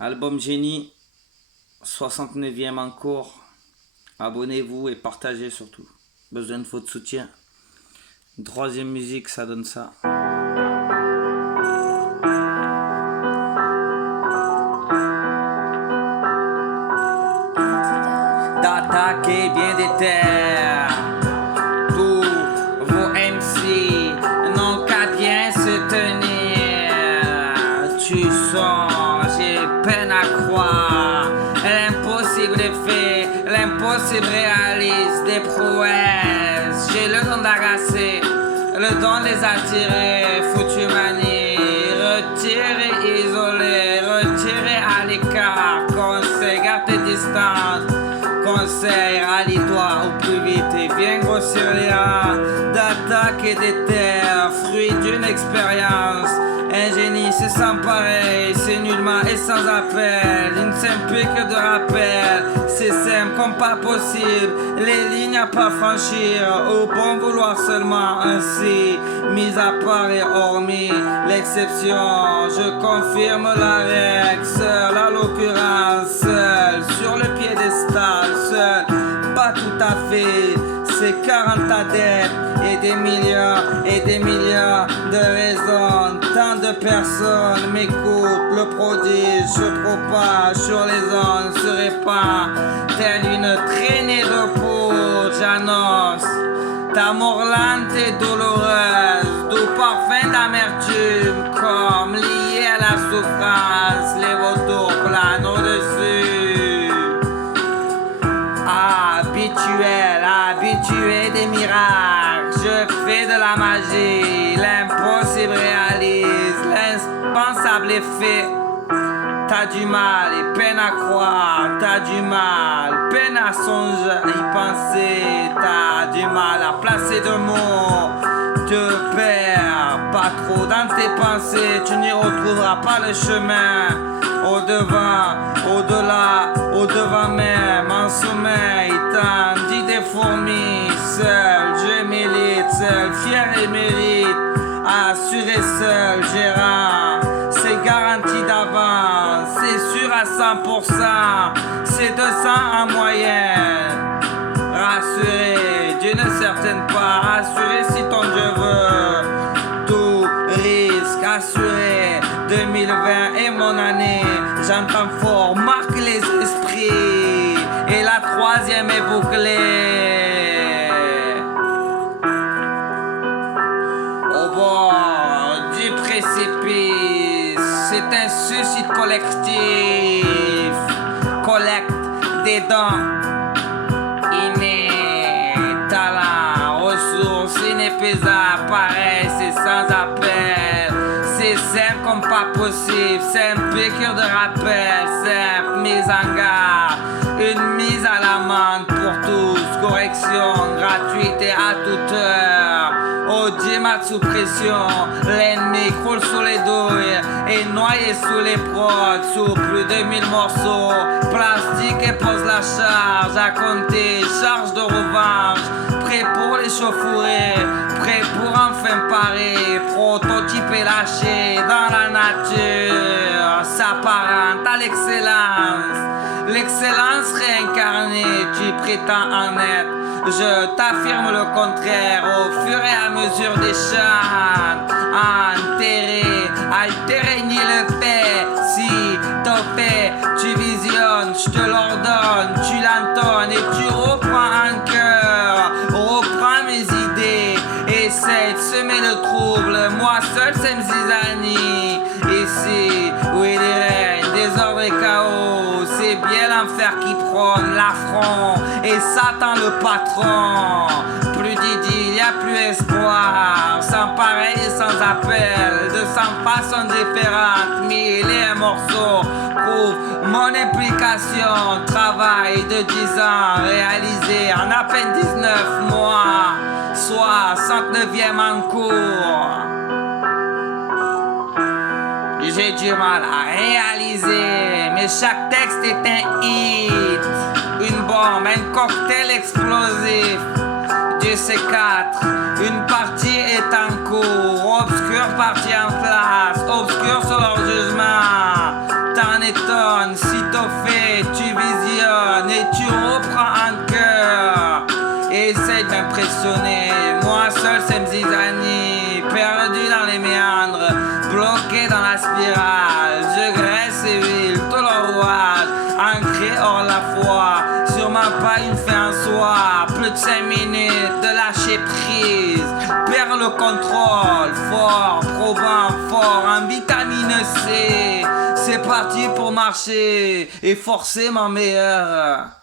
Album Génie, 69e en cours. Abonnez-vous et partagez surtout. Besoin de votre soutien. Une troisième musique, ça donne ça. D'attaquer bien des terres. Tous vos MC n'ont qu'à bien se tenir. Tu sens, j'ai peine à croire. L'impossible est fait, l'impossible réalise des prouesses. J'ai le don d'agacer, le don de les attirer. Foutu manie, retirer, isoler, retirer à l'écart. Conseil, garde tes distances. Conseil, rallie-toi au plus vite et viens grossir les rangs. D'attaque et des terres, fruit d'une expérience. Un génie, c'est sans pareil, c'est nullement et sans appel. Une simple pique de rappel, c'est simple comme pas possible. Les lignes à pas franchir, au bon vouloir seulement ainsi. Mis à part et hormis l'exception, je confirme la règle. Seul, à l'occurrence, seul, sur le piédestal, seul, pas tout à fait. C'est 40 adeptes et des millions de raisons. Tant de personnes m'écoutent, le prodige se propage sur les ondes, se répand telle une traînée de peau. J'annonce ta mort lente et douloureuse, doux parfum d'amertume, comme lié à la souffrance. Les vautours planent au-dessus. Habitué des miracles, je fais de la magie. L'impossible réalise, l'impensable est fait. T'as du mal et peine à croire, t'as du mal, peine à songer, y penser, t'as du mal à placer de mots. Te perds pas trop dans tes pensées, tu n'y retrouveras pas le chemin. Au devant, au-delà, au devant même, en sommeil, tandis des fourmis. Seul, je milite, seul, fier et mérite, assuré seul, gérant. C'est garanti d'avance, c'est sûr à 100%, c'est 200 en moyenne. Rassuré d'une certaine part, assuré si ton Dieu veut. Tout risque assuré, 2020 est mon année. J'entends fort, marque les esprits. Et la troisième est bouclée. Au bord du précipice, c'est un suicide collectif. Collecte des dons innés, talents, ressources inépuisables. Pareil, c'est sans appel. C'est simple comme pas possible, simple piqûre de rappel, simple mise en garde, une mise à l'amende pour tous, correction gratuite et à toute heure. Audimat sous pression, l'ennemi croule sous les douilles et noyé sous les prods, sous plus de 1000 morceaux. Plastique et pose la charge à compter, charge de revanche, prêt pour les chauffourées, prêt pour enfin parer, prototype et lâché dans la nature, s'apparente à l'excellence. L'excellence réincarnée, tu prétends en être. Je t'affirme le contraire au fur et à mesure des chants. Enterré, altéré ni le fait. Si t'en fais, tu visionnes, je te l'ordonne, tu l'entonnes et tu reprends en cœur. Reprends mes idées, essaie de semer le trouble. Moi seul, c'est Mzizani. Ici, où il règne, désordre et chaos. C'est bien l'enfer qui prône l'affront et Satan le patron. Plus d'idylle, y a plus espoir. Sans pareil et sans appel, de 100 façons différentes, mille et un morceaux prouve mon implication. Travail de 10 ans réalisé en à peine 19 mois, soit 69e en cours. J'ai du mal à réaliser, mais chaque texte est un hit, une bombe, un cocktail explosif. Du C4, une partie est en cours, obscure partie en place, obscure sur leur jugement. T'en étonne, sitôt fait, tu visionnes et tu reprends un cœur. Essaye de m'impressionner, moi seul c'est Mzizani, perdu dans les méandres, bloqué dans la spirale. Je graisse et ville, tout le rouage, ancré hors la foi, sûrement pas une fin en soi. Plus de 5 minutes de lâcher prise, perds le contrôle, fort, probant, fort, en vitamine C. C'est parti pour marcher et forcément meilleur.